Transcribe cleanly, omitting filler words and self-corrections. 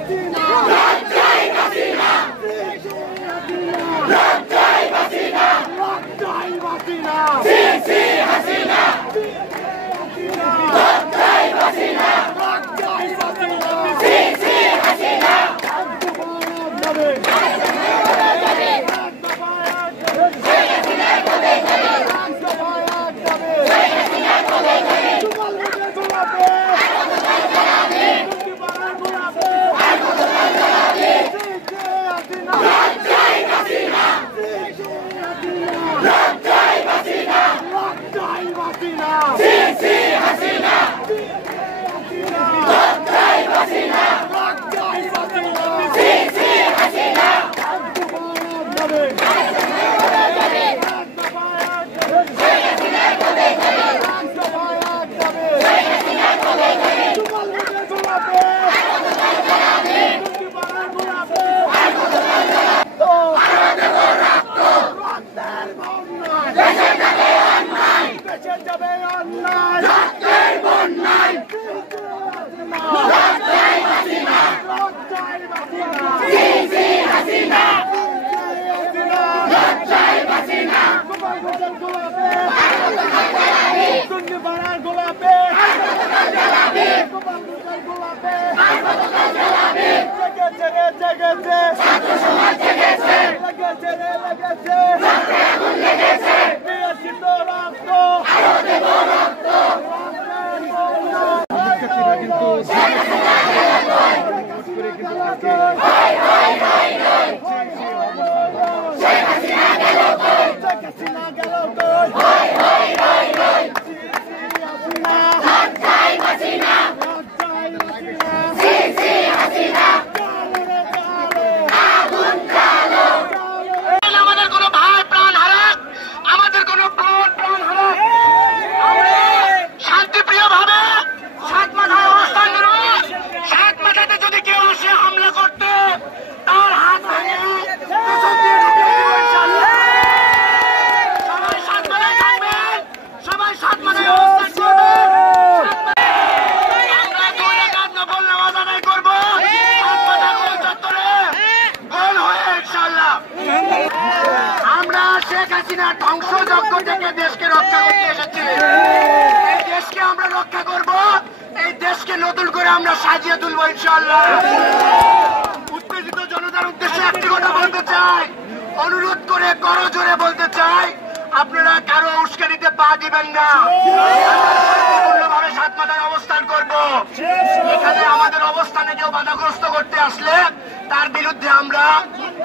ধ্বংসযজ্ঞ থেকে দেশকে রক্ষা করতে এসেছি। এই দেশকে আমরা রক্ষা করব, এই দেশকে নতুন করে আমরা সাজিয়ে তুলবো ইনশাআল্লাহ। উত্তেজিত জনতার উদ্দেশ্যে একটি কথা বলতে চাই, অনুরোধ করে করজোরে বলতে চাই, আপনারা কারো উস্কানিতে পা দিবেন না। ভাবে সাত মাথায় অবস্থান করব। এখানে আমাদের অবস্থানে কেউ বাধাগ্রস্ত করতে আসলে তার বিরুদ্ধে আমরা